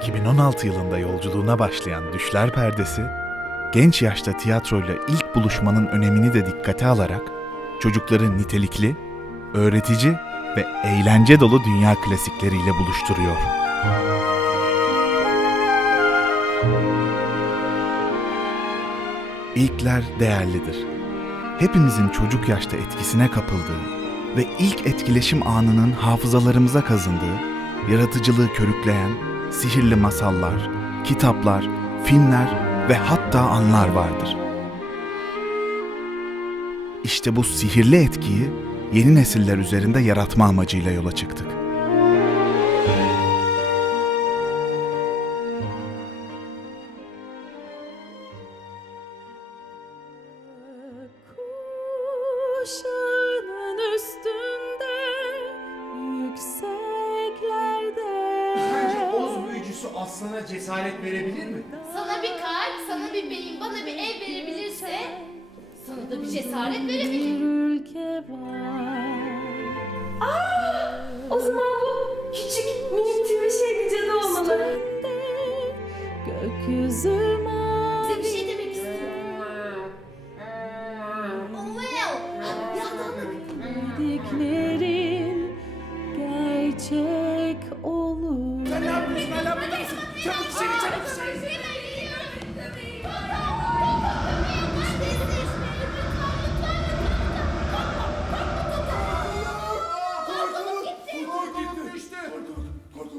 2016 yılında yolculuğuna başlayan Düşler Perdesi, genç yaşta tiyatroyla ilk buluşmanın önemini de dikkate alarak çocukları nitelikli, öğretici ve eğlence dolu dünya klasikleriyle buluşturuyor. İlkler değerlidir. Hepimizin çocuk yaşta etkisine kapıldığı ve ilk etkileşim anının hafızalarımıza kazındığı, yaratıcılığı körükleyen sihirli masallar, kitaplar, filmler ve hatta anlar vardır. İşte bu sihirli etkiyi yeni nesiller üzerinde yaratma amacıyla yola çıktık. Büyücüsü aslana cesaret verebilir mi? Sana bir kalp, sana bir beyin, bana bir ev verebilirse sana da bir cesaret verebilir. var. O zaman bu küçük Çabuk içeri çabuk içeri.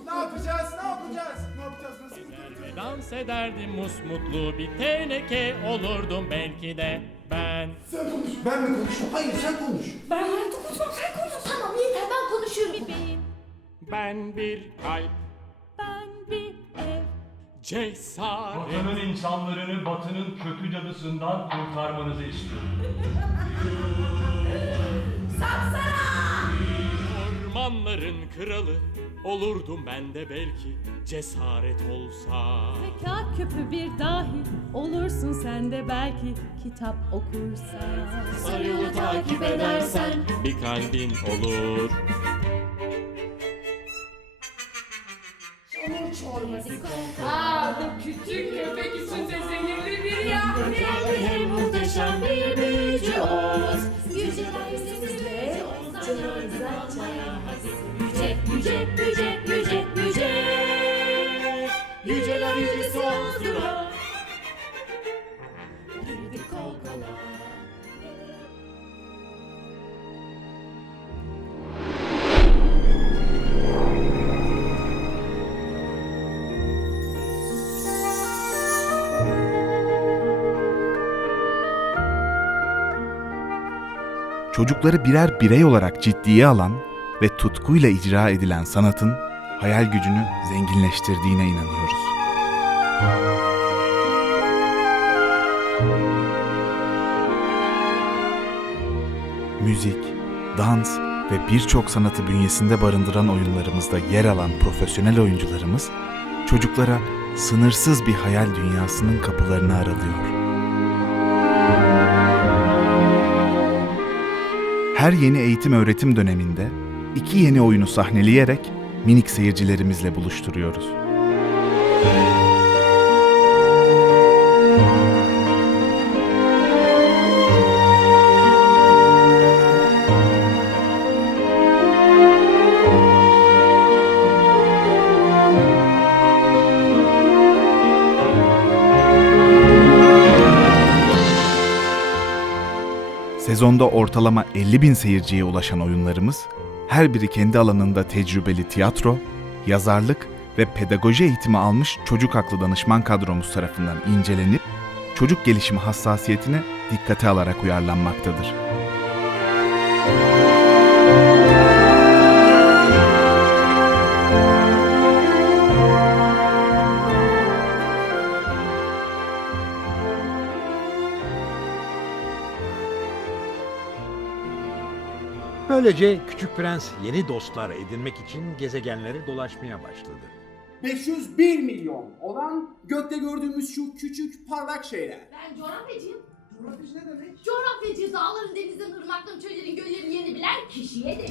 Ne yapacağız? Ne yapacağız? Ne yapacağız? Nasıl kurtulacağız? Dans ederdim musmutlu bir teneke olurdum belki de ben. Sen konuş. Ben mi konuşayım? Hayır sen konuş. Ben hayatta konuşmam sen konuş. Tamam yeter ben konuşuyorum. Bir beyin, Ben bir kalp ben bir ev. Cesaret. Vatanın insanlarını batının kötü cadısından kurtarmanızı istiyorum. Ormanların kralı olurdum ben de belki cesaret olsa. Zeka küpü bir dahi olursun sen de belki kitap okursan. Sarı yolu takip edersen bir kalbin olur. Aa bu ya. Hem muhteşem bir büyücü Oz. Yüceler yüzümüzde canımıza Yüce, yüce, yüce, yüce, yüce. Yüceler yücesi Oz'dur o. Girdik kol kola. Çocukları birer birey olarak ciddiye alan ve tutkuyla icra edilen sanatın hayal gücünü zenginleştirdiğine inanıyoruz. Müzik, dans ve birçok sanatı bünyesinde barındıran oyunlarımızda yer alan profesyonel oyuncularımız çocuklara sınırsız bir hayal dünyasının kapılarını aralıyor. Her yeni eğitim öğretim döneminde iki yeni oyunu sahneleyerek minik seyircilerimizle buluşturuyoruz. Sezonda ortalama 50 bin seyirciye ulaşan oyunlarımız, her biri kendi alanında tecrübeli tiyatro, yazarlık ve pedagoji eğitimi almış çocuk aklı danışman kadromuz tarafından incelenip, çocuk gelişimi hassasiyetini dikkate alarak uyarlanmaktadır. Böylece Küçük Prens yeni dostlar edinmek için gezegenleri dolaşmaya başladı. 501 milyon olan gökte gördüğümüz şu küçük parlak şeyler. Ben coğrafyacıyım. Coğrafyacı ne demek? Coğrafyacı dağların, denizlerin, ırmakların, çöllerin, göllerin yerini bilen kişiye de.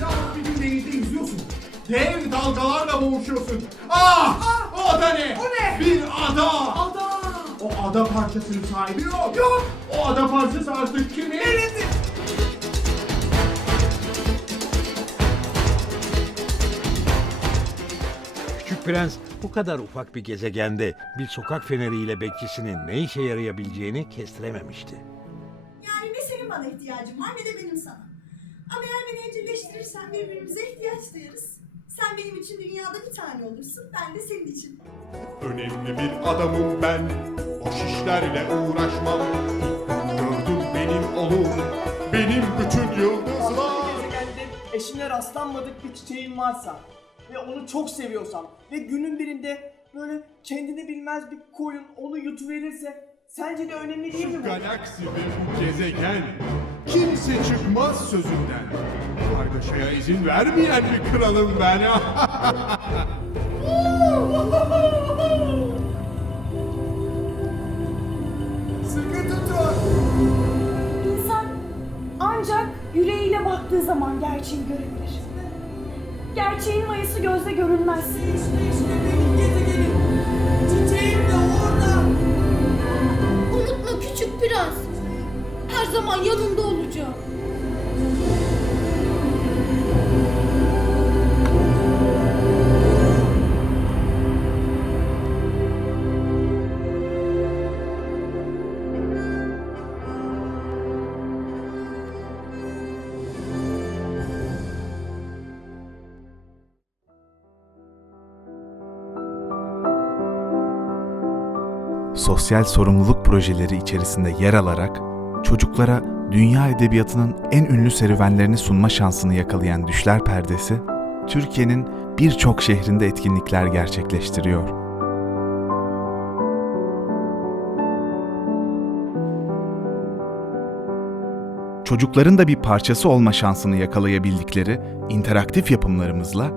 Ya bir denizde yüzüyorsun. Dev dalgalarla boğuşuyorsun. Ah! O da ne? O ne? Bir ada. Ada. Parçasının sahibi yok. Yok. O ada parçası artık kimin? Benim. Küçük Prens bu kadar ufak bir gezegende bir sokak feneriyle bekçisinin ne işe yarayabileceğini kestirememişti. Yani ne senin bana ihtiyacın var ne de benim sana. Ama eğer beni evcilleştirirsen birbirimize ihtiyaç duyarız. Sen benim için dünyada bir tane olursun, ben de senin için. Önemli bir adamım ben. Boş işlerle uğraşmam. Gördüm benim olur. Benim bütün yıldızlar. gezegende eşine rastlanmadık bir çiçeğin varsa ve onu çok seviyorsam ve günün birinde böyle kendini bilmez bir koyun onu yutuverirse sence de önemli değil mi Şu bu? galaksi ve bu gezegen kimse çıkmaz sözünden. Kargaşaya izin vermeyen bir kralım ben. gerçeği görebilir. Gerçeğin mayısı gözle görülmez. Sosyal sorumluluk projeleri içerisinde yer alarak çocuklara dünya edebiyatının en ünlü serüvenlerini sunma şansını yakalayan Düşler Perdesi, Türkiye'nin birçok şehrinde etkinlikler gerçekleştiriyor. Çocukların da bir parçası olma şansını yakalayabildikleri interaktif yapımlarımızla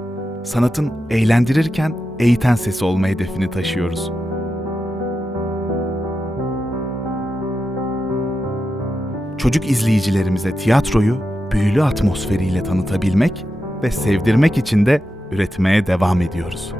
sanatın eğlendirirken eğiten sesi olma hedefini taşıyoruz. Çocuk izleyicilerimize tiyatroyu büyülü atmosferiyle tanıtabilmek ve sevdirmek için de üretmeye devam ediyoruz.